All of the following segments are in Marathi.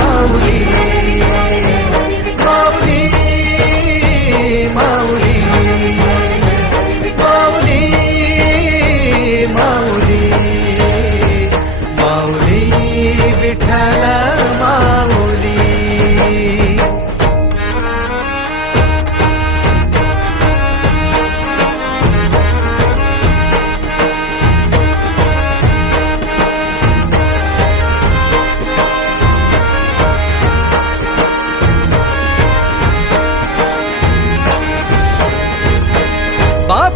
माऊली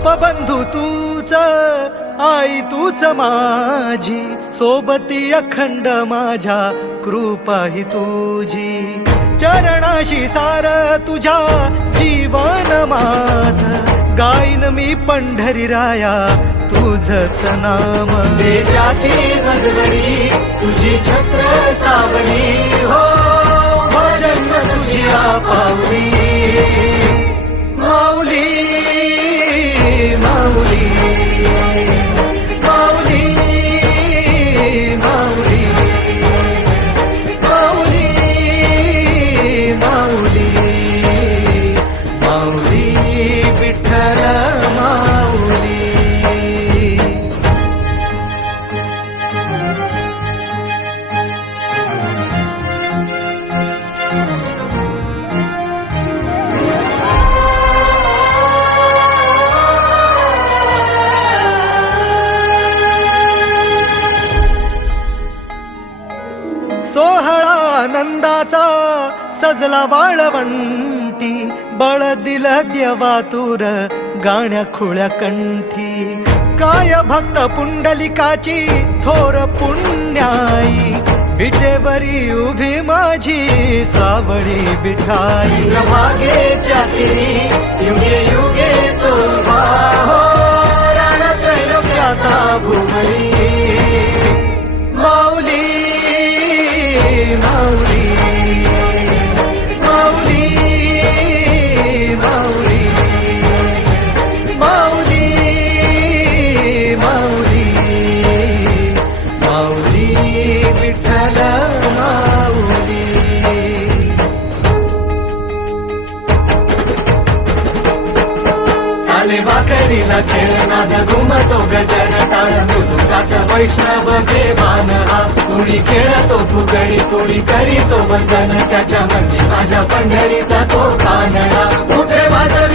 बाप बंधू तूच आई तूच माझी सोबती अखंड माझ्या कृपा ही तुझी. चरणाशी सार तुझ्या जीवन माझ. गाईन मी पंढरी राया तुझच नाम. देशाची नजरी तुझी छत्र सावली. हो, हो जन्म तुझी पावली विठ्ठल माऊली। सोहळा आनंदाचा सजला वाळवंटी बळ दिल देवातूर गाण्या खुळ्या कंठी. काय भक्त पुंडलिकाची थोर पुण्याई. विटेवरी उभी माझी सावळी बिठाई मागे तिरी युगे युगे तो हो माऊली माऊली. हरीला खेळ घुमतो गजर टाळ मृदुंगात वैष्णव देवान हा. कुणी खेळतो फुगडी कुणी करीतो बंधन त्याच्या मंदी माझ्या पंढरीचा तो कानडा. कुठे वाजवी